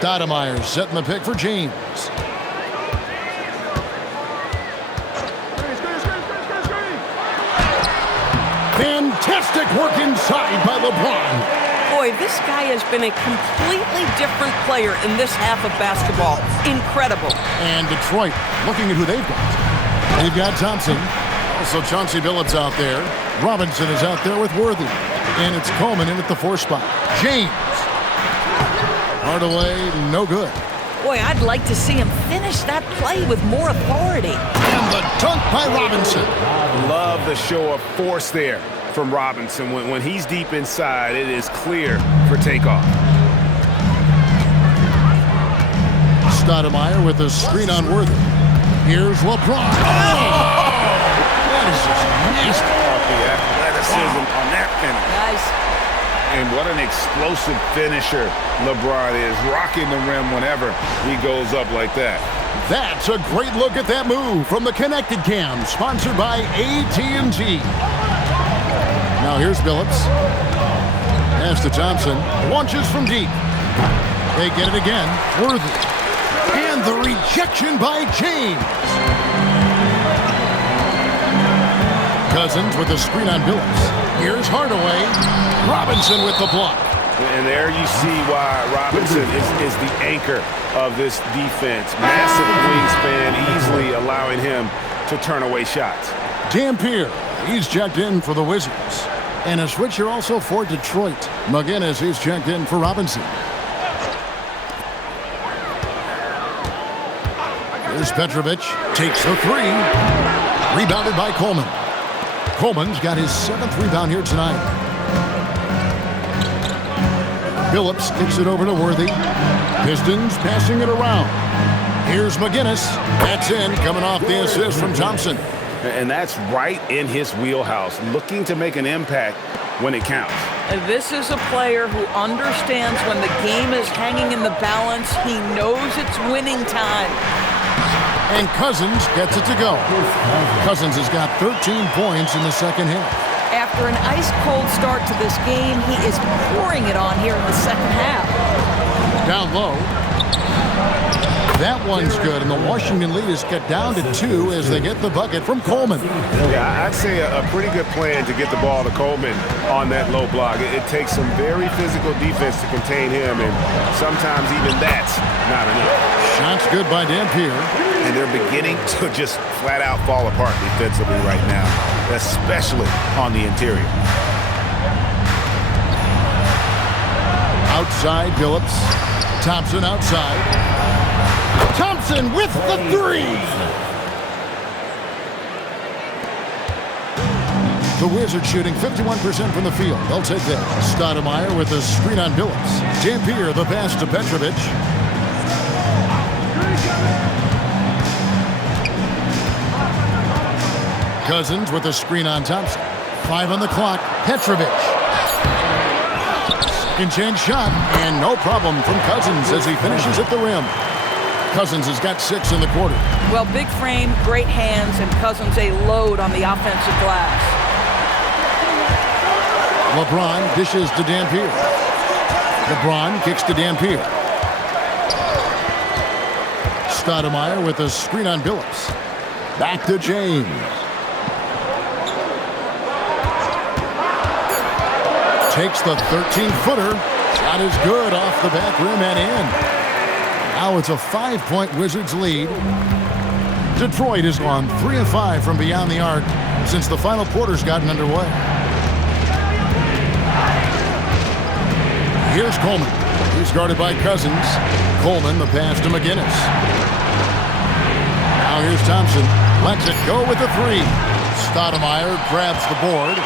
Stoudemire setting the pick for James. Fantastic work inside by LeBron. Boy, this guy has been a completely different player in this half of basketball. Incredible. And Detroit looking at who they've got. They've got Thompson. Also Chauncey Billups out there. Robinson is out there with Worthy. And it's Coleman in at the 4 spot. James. Hardaway, no good. Boy, I'd like to see him finish that play with more authority. And the dunk by Robinson. Love the show of force there from Robinson. When he's deep inside, it is clear for takeoff. Stoudemire with a screen on Worthy. Here's LeBron. Oh! That is just nasty. The athleticism on that finish. Nice. And what an explosive finisher LeBron is, rocking the rim whenever he goes up like that. That's a great look at that move from the Connected Cam, sponsored by AT&T. Now here's Billups. Pass to Thompson. Launches from deep. They get it again. Worthy. And the rejection by James. Cousins with a screen on Billups. Here's Hardaway. Robinson with the block. And there you see why Robinson is the anchor of this defense. Massive wingspan, easily allowing him to turn away shots. Dampier, he's checked in for the Wizards. And a switcher also for Detroit. McGinnis is checked in for Robinson. Here's Petrovic. Takes the 3. Rebounded by Coleman. Coleman's got his 7th rebound here tonight. Billups kicks it over to Worthy. Pistons passing it around. Here's McGinnis. That's in, coming off the assist from Thompson. And that's right in his wheelhouse, looking to make an impact when it counts. This is a player who understands when the game is hanging in the balance. He knows it's winning time. And Cousins gets it to go. Cousins has got 13 points in the second half. After an ice-cold start to this game, he is pouring it on here in the second half. Down low. That one's good, and the Washington lead is cut down to 2 as they get the bucket from Coleman. Yeah, I'd say a pretty good plan to get the ball to Coleman on that low block. It takes some very physical defense to contain him, and sometimes even that's not enough. Shot's good by Dampier. And they're beginning to just flat out fall apart defensively right now, especially on the interior. Outside, Billups. Thompson outside. Thompson with the 3. The Wizards shooting 51% from the field. They'll take that. Stoudemire with a screen on Billups. Dampier the pass to Petrovic. Cousins with a screen on Thompson. 5 on the clock. Petrovic. Second chance shot, and no problem from Cousins as he finishes at the rim. Cousins has got 6 in the quarter. Well, big frame, great hands, and Cousins a load on the offensive glass. LeBron dishes to Dampier. LeBron kicks to Dampier. Stoudemire with a screen on Billups. Back to James. Takes the 13-footer. Shot is good off the back rim and in. Now it's a 5-point Wizards lead. Detroit has gone 3 of 5 from beyond the arc since the final quarter's gotten underway. Here's Coleman. He's guarded by Cousins. Coleman, the pass to McGinnis. Now here's Thompson. Lets it go with the 3. Stoudemire grabs the board.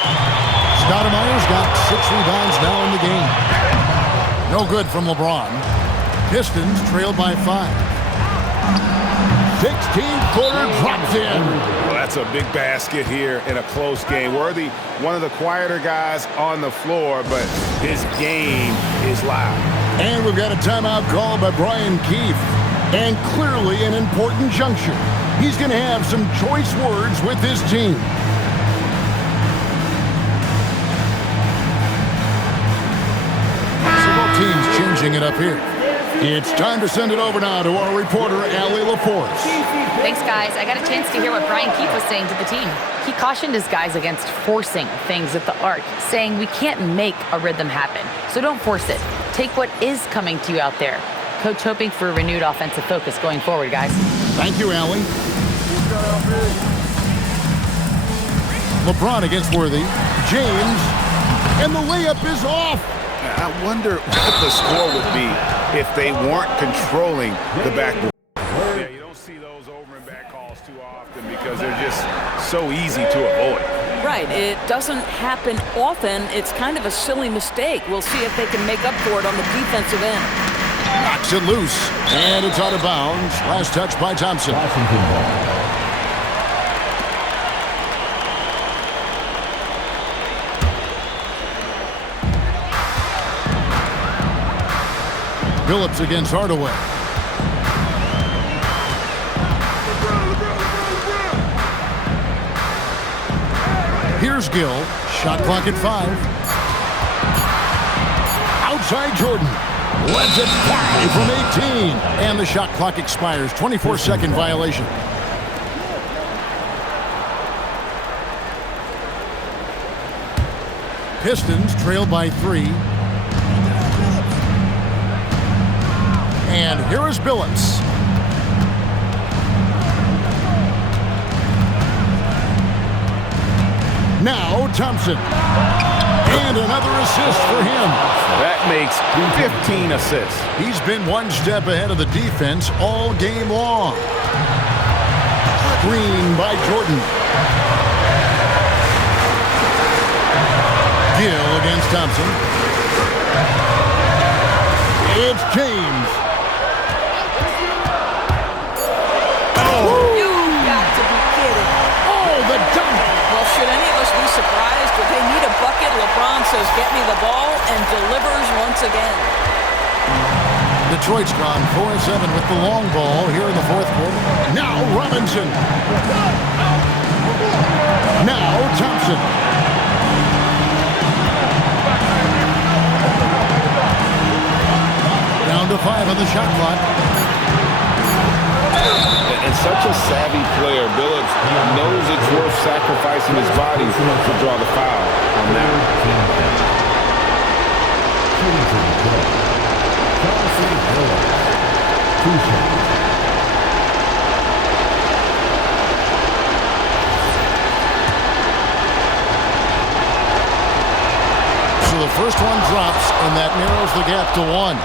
Stoudemire's got 6 rebounds now in the game. No good from LeBron. Pistons trailed by 5. 16-footer drops in. Well, that's a big basket here in a close game. Worthy, one of the quieter guys on the floor, but his game is loud. And we've got a timeout called by Brian Keefe. And clearly an important juncture. He's going to have some choice words with his team. Several teams changing it up here. It's time to send it over now to our reporter, Allie LaForce. Thanks, guys. I got a chance to hear what Brian Keefe was saying to the team. He cautioned his guys against forcing things at the arc, saying we can't make a rhythm happen, so don't force it. Take what is coming to you out there. Coach hoping for a renewed offensive focus going forward, guys. Thank you, Allie. LeBron against Worthy. James, and the layup is off. I wonder what the score would be if they weren't controlling the backboard. Yeah, you don't see those over and back calls too often because they're just so easy to avoid. Right. It doesn't happen often. It's kind of a silly mistake. We'll see if they can make up for it on the defensive end. Knocks it loose, and it's out of bounds. Last touch by Thompson. Phillips against Hardaway. Here's Gill. Shot clock at 5. Outside Jordan. Lets it fly from 18. And the shot clock expires. 24-second violation. Pistons trail by 3. And here is Billups. Now Thompson. And another assist for him. That makes 15 assists. He's been one step ahead of the defense all game long. Screen by Jordan. Gill against Thompson. It's James. You got to be kidding. Oh, the dunk. Well, should any of us be surprised if they need a bucket? LeBron says, get me the ball, and delivers once again. Detroit's gone 4-7 with the long ball here in the fourth quarter. Now Robinson. Now Thompson. Down to 5 on the shot clock. And such a savvy player, Billups knows it's worth sacrificing his body to draw the foul on that. So the first one drops, and that narrows the gap to 1.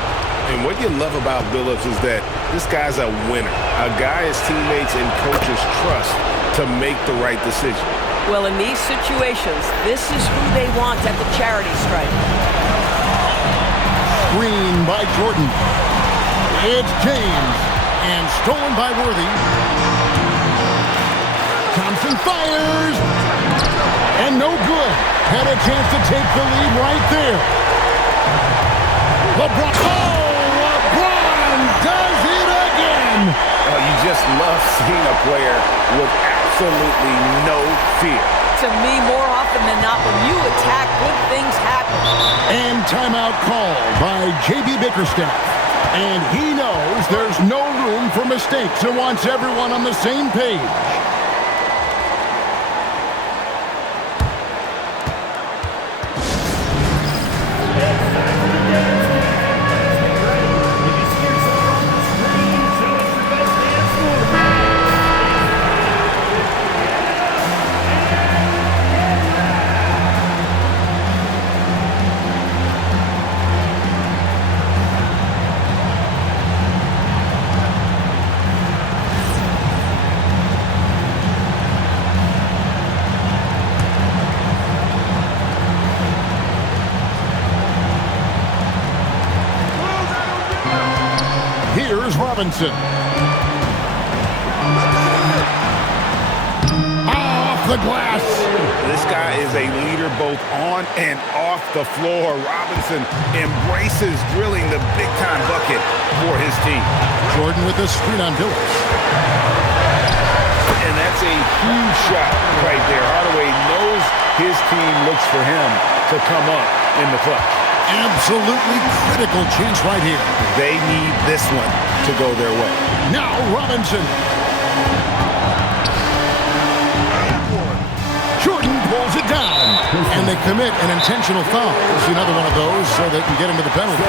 And what you love about Billups is that this guy's a winner, a guy his teammates and coaches trust to make the right decision. Well, in these situations, this is who they want at the charity stripe. Screen by Jordan. It's James. And stolen by Worthy. Thompson fires. And no good. Had a chance to take the lead right there. LeBron. Oh, LeBron does it again. You just love seeing a player with absolutely no fear. To me, more often than not, when you attack, good things happen. And timeout called by J.B. Bickerstaff. And he knows there's no room for mistakes and wants everyone on the same page. Here's Robinson. Off the glass. This guy is a leader both on and off the floor. Robinson embraces drilling the big-time bucket for his team. Jordan with the screen on Billups. And that's a huge shot right there. Hardaway knows his team looks for him to come up in the clutch. absolutely critical chance right here. They need this one to go their way. Now Robinson. Jordan pulls it down, and they commit an intentional foul. This is another one of those so they can get into the penalty.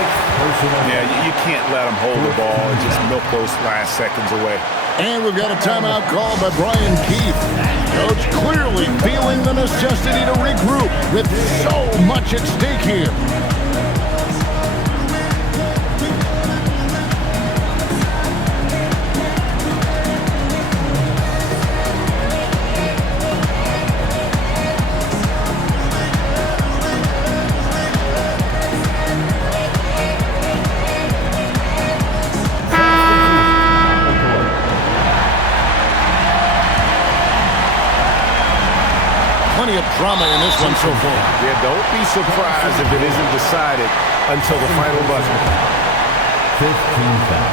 Yeah, you can't let them hold the ball and just milk those last seconds away. And we've got a timeout called by Brian Keith. Coach clearly feeling the necessity to regroup with so much at stake here. Plenty of drama in this one so far. Yeah, don't be surprised if it isn't decided until the final buzzer. 15 foul.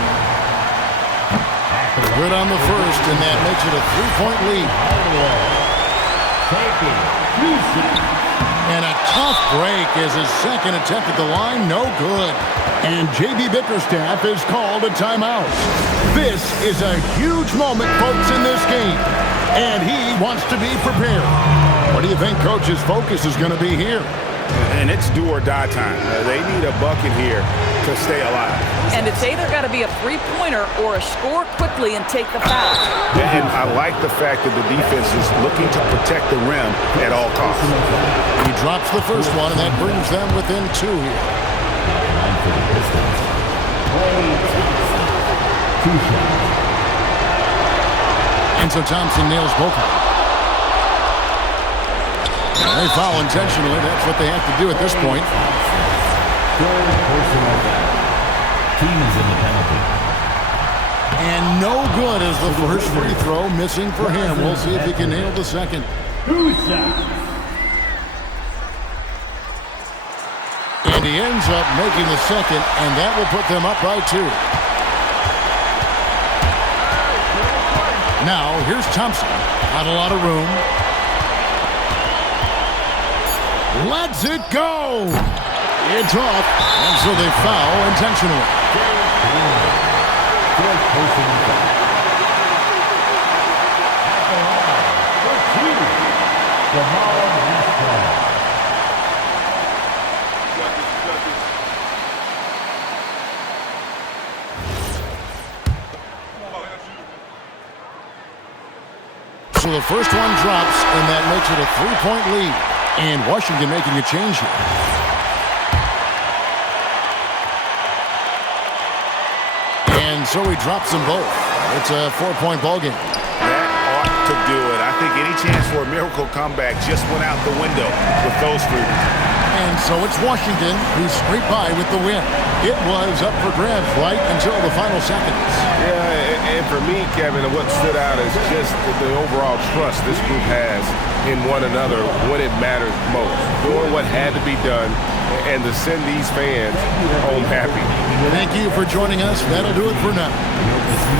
Good on the first, and that makes it a 3-point lead. And a tough break is his second attempt at the line. No good. And J.B. Bickerstaff is called a timeout. This is a huge moment, folks, in this game. And he wants to be prepared. What do you think Coach's focus is going to be here? And it's do or die time. They need a bucket here to stay alive. And it's either got to be a three-pointer or a score quickly and take the foul. And I like the fact that the defense is looking to protect the rim at all costs. He drops the first one, and that brings them within 2 here. And so Thompson nails both of them. They foul intentionally. That's what they have to do at this point. Third personal foul. Team is in the penalty. And no good as the first free throw missing for him. We'll see if he can nail the second. And he ends up making the second, and that will put them up by 2. Now, here's Thompson. Not a lot of room. Lets it go! It's off, and so they foul intentionally. So the first one drops, and that makes it a 3-point lead. And Washington making a change here. And so he drops them both. It's a 4-point ball game. That ought to do it. I think any chance for a miracle comeback just went out the window with those three. And so it's Washington who scraped by with the win. It was up for grabs right until the final seconds. Yeah, and for me, Kevin, what stood out is just the overall trust this group has in one another when it matters most. Doing what had to be done and to send these fans home happy. Thank you for joining us. That'll do it for now.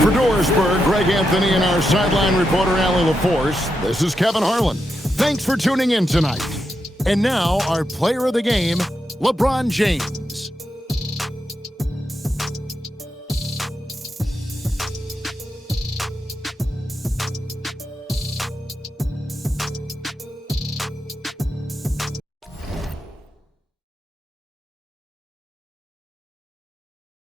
For Dorisburg, Greg Anthony and our sideline reporter, Allie LaForce, this is Kevin Harlan. Thanks for tuning in tonight. And now, our player of the game, LeBron James.